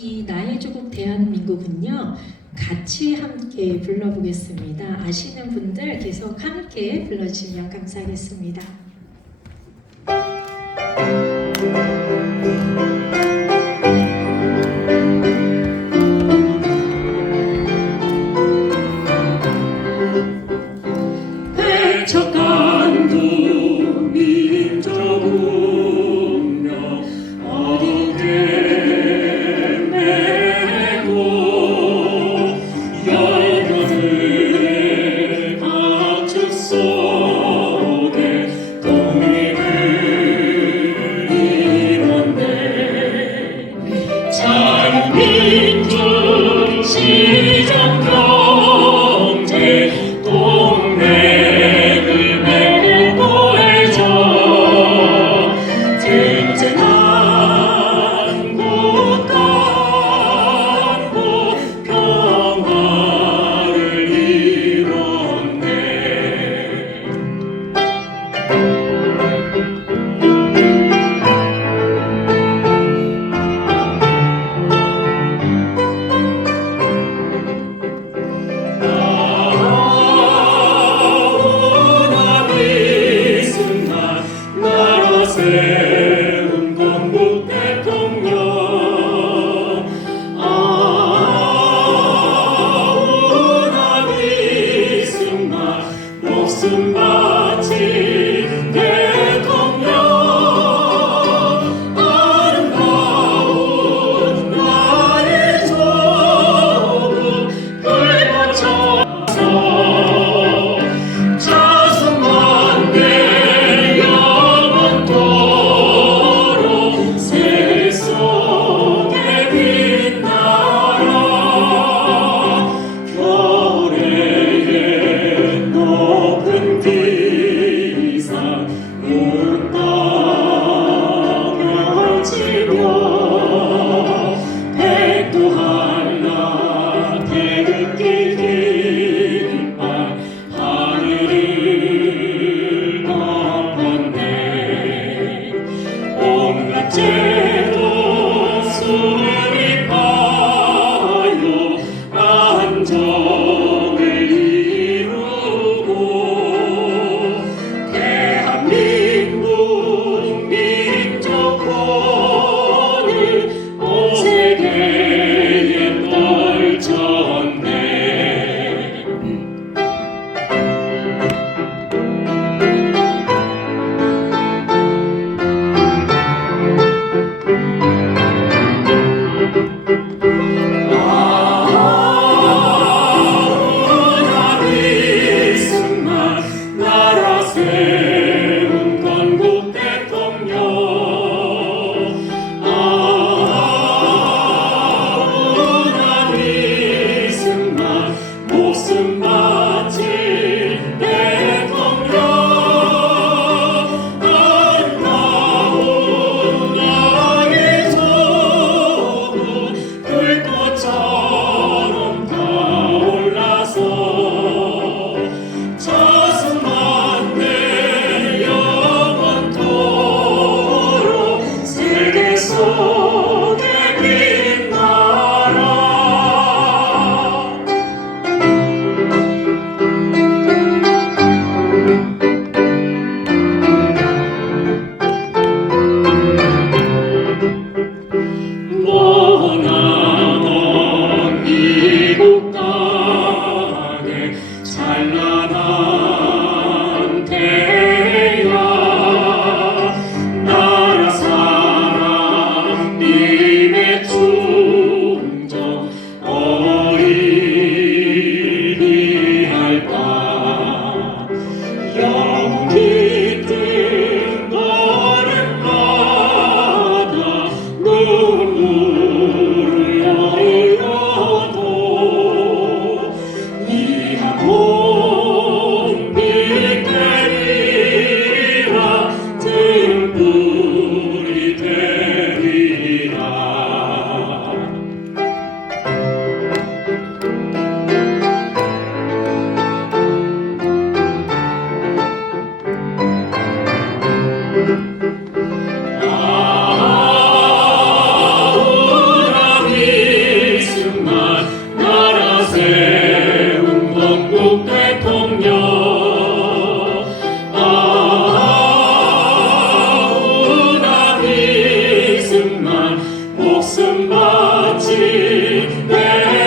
이 나의 조국 대한민국은요 같이 함께 불러보겠습니다. 아시는 분들 계속 함께 불러주시면 감사하겠습니다. Thank you. soul. Jesus. 찬란한 목숨 바치 내